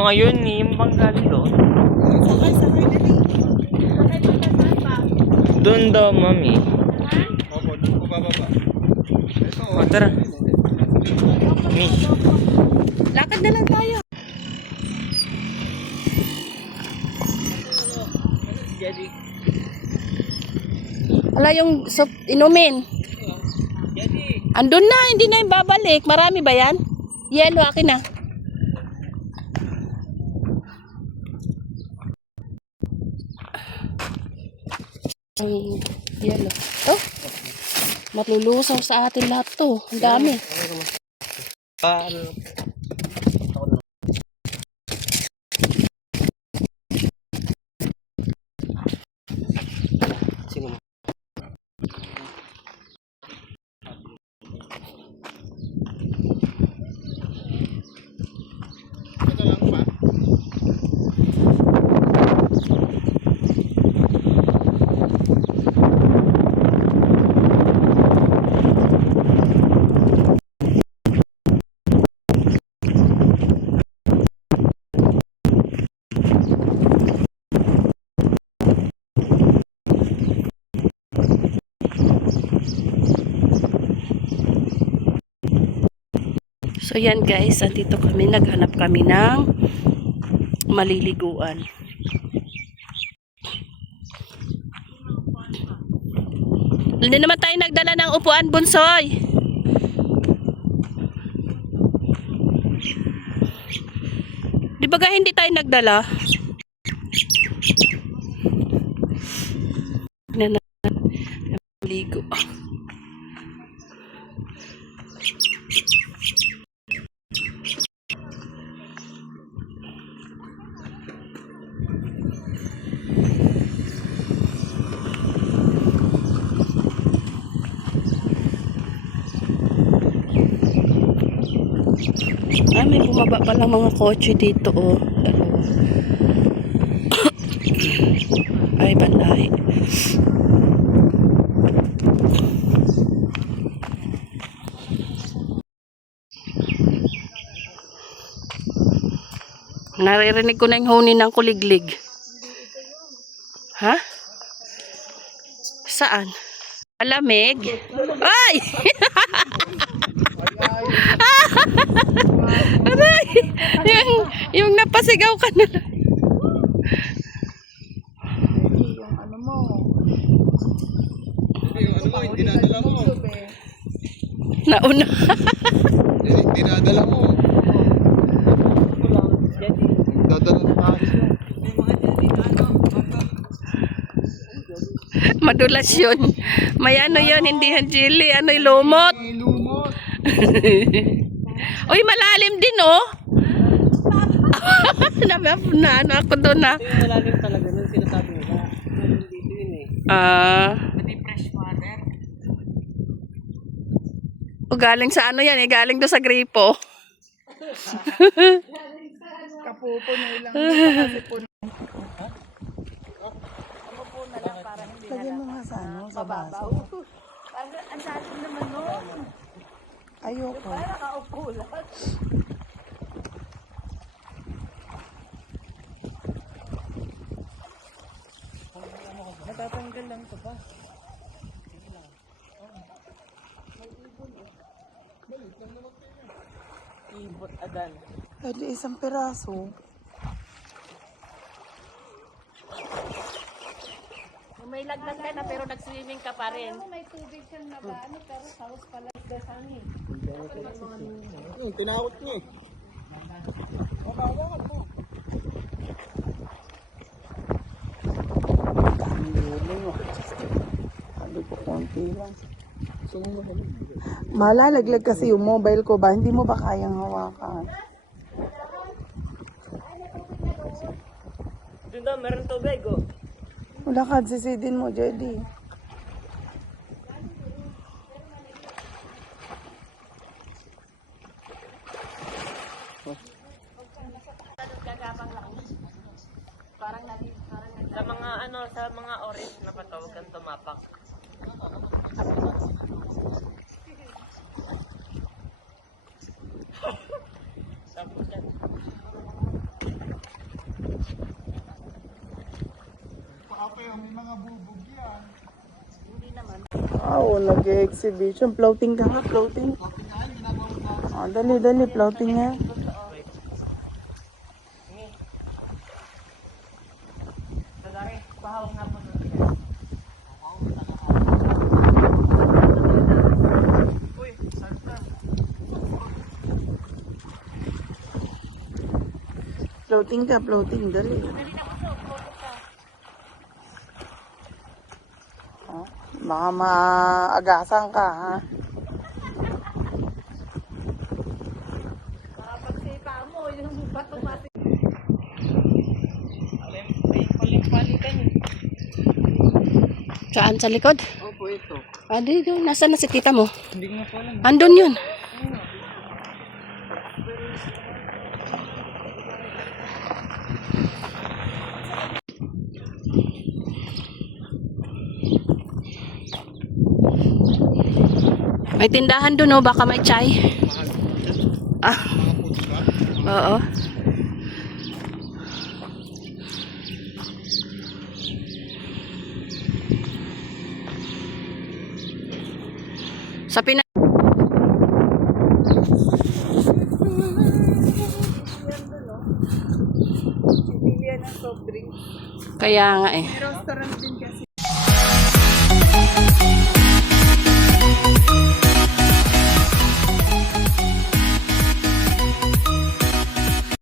Yung ayun, yung panggaling doon. Sakay, dali. Sakay pa saan pa? Doon daw, mami. Opo, doon po bababa. Ito, O, tara. Mi. Lakad na lang tayo. Wala yung inumin. Andun na, hindi na yung babalik. Marami ba yan? Yelo, akin na. Yelo. Oh, matulusaw sa atin lahat to. Ang dami. Sino mo? ito lang pa. So yan guys, andito kami, naghanap kami ng maliliguan. Hindi naman tayo nagdala ng upuan, Bunsoy. Di ba hindi tayo nagdala? Ligo. Ah, may bumaba pa lang mga kotse dito, oh. Ay, balay. Naririnig ko na yung huni ng kuliglig. Ha? Saan? Malamig? Ay! Aray! Yung napasigaw ka na. Yung ano mo, hindi nadala mo. Nauna. Hindi nadala mo. Dadala na tayo. Madulas yun. May ano yun, hindi yan jelly. Ano yung lumot. Lumot. Uy, malalim din, oh. Na ano ako doon, na. Ito yung malalim talaga nung sinasabi nila. Dito yun eh. Pati fresh water. O galing sa ano yan, eh. Galing doon sa gripo. Kapupuno lang. Kasi puno. Lagyan mo nga sa ano, sa baso. Ang dating naman nun. Ayoko. Para nakaupo lang. Natatanggal lang ito pa. Ibot adan. Pwede isang piraso. May laglag ka na pero nag-swimming ka pa rin. May tubig kang nabaano pero sauce pala dasangin. Yung tinawag niya eh. Makawakan mo. Sabi ko konti lang. Malalaglag kasi yung mobile ko ba? Hindi mo ba kayang hawakan? Doon daw, meron tubig oh. Lakad, sisidin mo, Jedy. Sa mga ano, sa mga orange na pato, huwag kang tumapak. Tapos yan. Oo, nag-exhibition. Floating ka nga, floating. Oh, dali, dali, floating nga. Floating ka, floating, dali. Oh, baka maagasan ka, ha? Pagsipa mo, yung bato mati. Palitan eh. Saan? Sa likod? Opo, ito. Ah, dito. Nasaan na si tita mo? Hindi ko na po alam. Andun yun. May tindahan dun, oh. Baka may chai. Ah. Oo. Sa Pinas. Pilihan ng soft drink. Kaya nga eh. Restaurant din kasi.